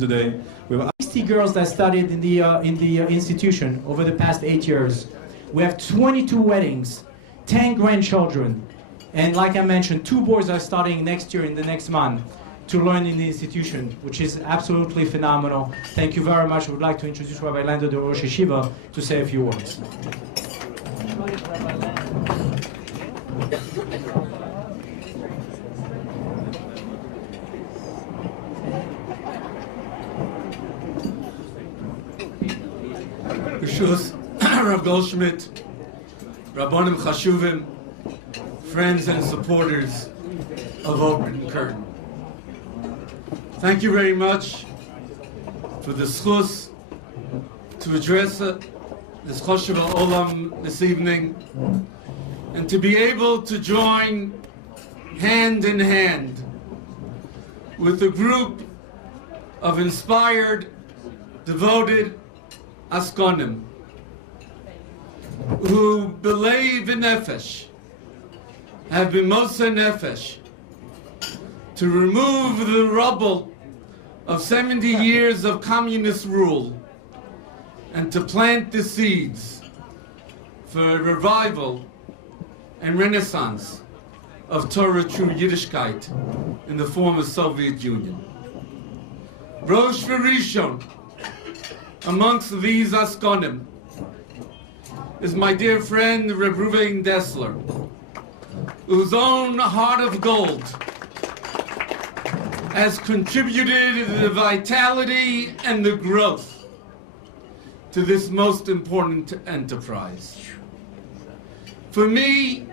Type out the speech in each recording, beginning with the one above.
today. We have 60 girls that studied in the institution over the past 8 years. We have 22 weddings, 10 grandchildren, and like I mentioned, 2 boys are starting next year in the next month to learn in the institution, which is absolutely phenomenal. Thank you very much. I would like to introduce Rabbi Lander, the Rosh Yeshiva, to say a few words. Rav Goldschmidt, Rabbanim Chashuvim, friends and supporters of Open Curtain. Thank you very much for the schus to address this Choshev Olam this evening, and to be able to join hand in hand with a group of inspired, devoted Askonim, who believe in Nefesh, have been Moshe Nefesh, to remove the rubble of 70 years of communist rule and to plant the seeds for revival and renaissance of Torah true Yiddishkeit in the former Soviet Union. Rosh V'Rishon amongst these Askonim is my dear friend Reb Ruvain Dessler, whose own heart of gold has contributed the vitality and the growth to this most important enterprise. For me,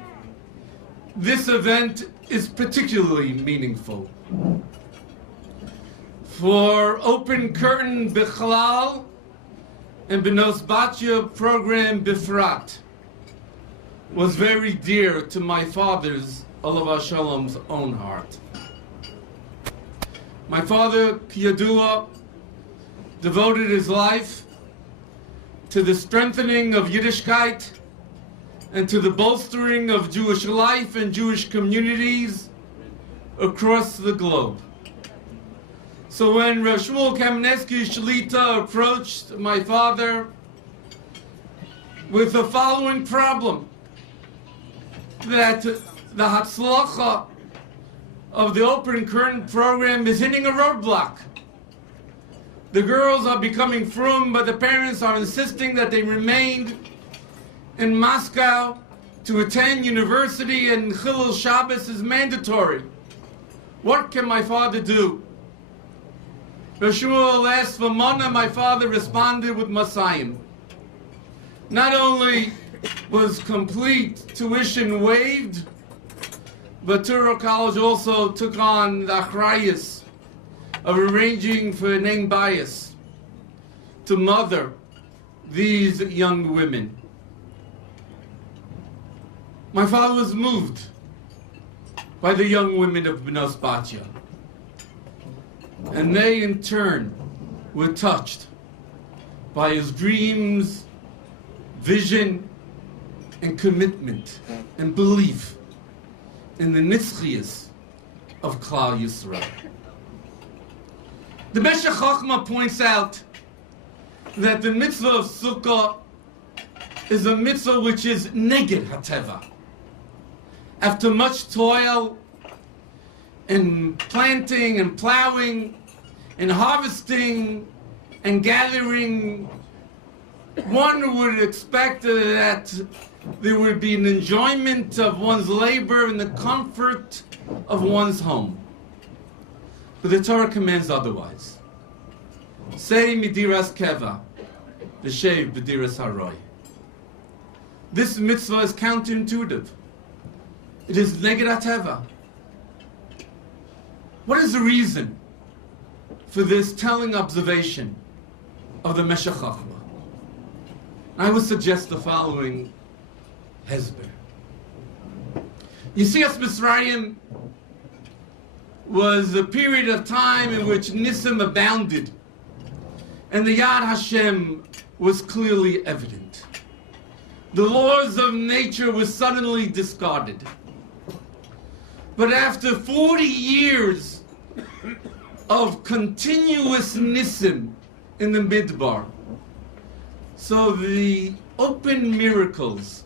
this event is particularly meaningful. For Open Curtain Bichlal and Bnos Batya program Bifrat was very dear to my father's, Olav Shalom's, own heart. My father, Kiyadua, devoted his life to the strengthening of Yiddishkeit and to the bolstering of Jewish life and Jewish communities across the globe. So when Rav Shmuel Kamenetsky Shalita approached my father with the following problem, that the Hatzlacha of the Open Curtain program is hitting a roadblock. The girls are becoming frum, but the parents are insisting that they remain in Moscow to attend university, and Chilul Shabbos is mandatory. What can my father do? Rav Shmuel asked for Mona. My father responded with Masayim. Not only was complete tuition waived, but Torah College also took on the achrayus of arranging for an name bias to mother these young women. My father was moved by the young women of Bnos Batya, and they in turn were touched by his dreams, vision, and commitment and belief in the nitzchias of Klal Yisrael. The Meshech Chochmah points out that the mitzvah of Sukkah is a mitzvah which is neged hateva. After much toil and planting and plowing and harvesting and gathering, one would expect that there would be an enjoyment of one's labor and the comfort of one's home. But the Torah commands otherwise. Say midiras keva, v'shev b'diras haroy. This mitzvah is counterintuitive. It is neged hateva. What is the reason for this telling observation of the Meshech Chochmah? I would suggest the following hesber. Yetzias Mitzrayim was a period of time in which Nisim abounded, and the Yad Hashem was clearly evident. The laws of nature were suddenly discarded. But after 40 years of continuous nisim in the midbar. So the open miracles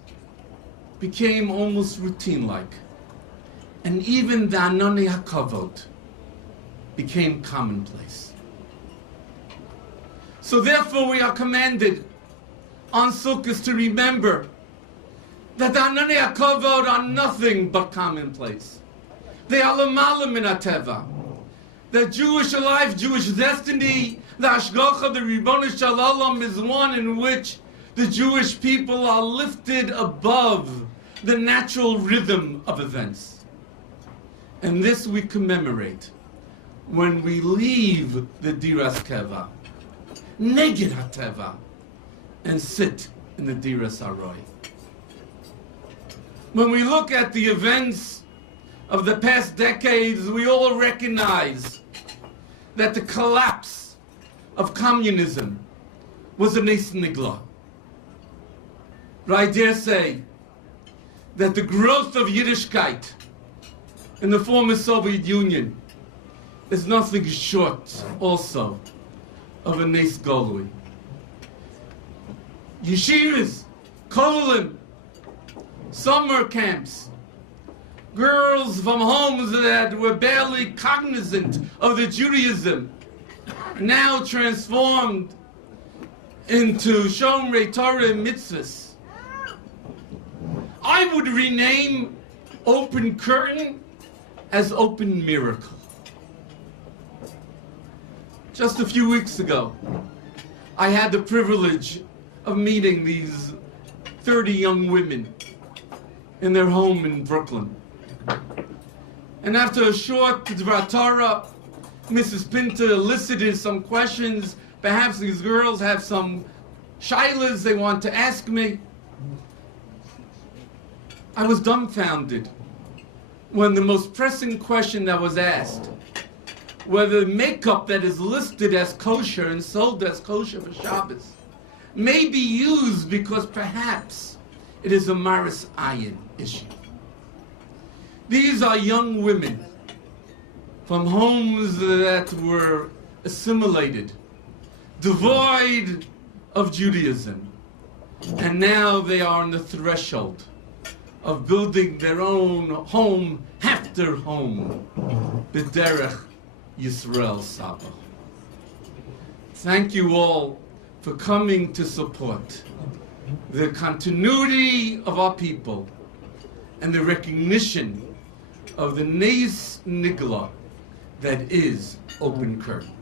became almost routine-like. And even the Anani HaKavod became commonplace. So therefore we are commanded on Sukkot to remember that the Anani HaKavod are nothing but commonplace. They are l'mala min hateva. The Jewish life, Jewish destiny, the Hashgacha, the Ribono Shel Olam is one in which the Jewish people are lifted above the natural rhythm of events. And this we commemorate when we leave the Diras Keva, Neged HaTeva, and sit in the Diras Aroi. When we look at the events of the past decades, we all recognize that the collapse of communism was a nes nigla. But I dare say that the growth of Yiddishkeit in the former Soviet Union is nothing short also of a nes golui. Yeshivas, kolim, summer camps, girls from homes that were barely cognizant of the Judaism, now transformed into Shomrei Torah and mitzvahs. I would rename Open Curtain as Open Miracle. Just a few weeks ago, I had the privilege of meeting these 30 young women in their home in Brooklyn. And after a short Dvar Torah, Mrs. Pinto elicited some questions. Perhaps these girls have some shilas they want to ask me. I was dumbfounded when the most pressing question that was asked, whether makeup that is listed as kosher and sold as kosher for Shabbos may be used because perhaps it is a maris ayin issue. These are young women from homes that were assimilated, devoid of Judaism, and now they are on the threshold of building their own home after home, B'derech Yisrael Saba. Thank you all for coming to support the continuity of our people and the recognition of the Nes Nigla that is Open Curtain.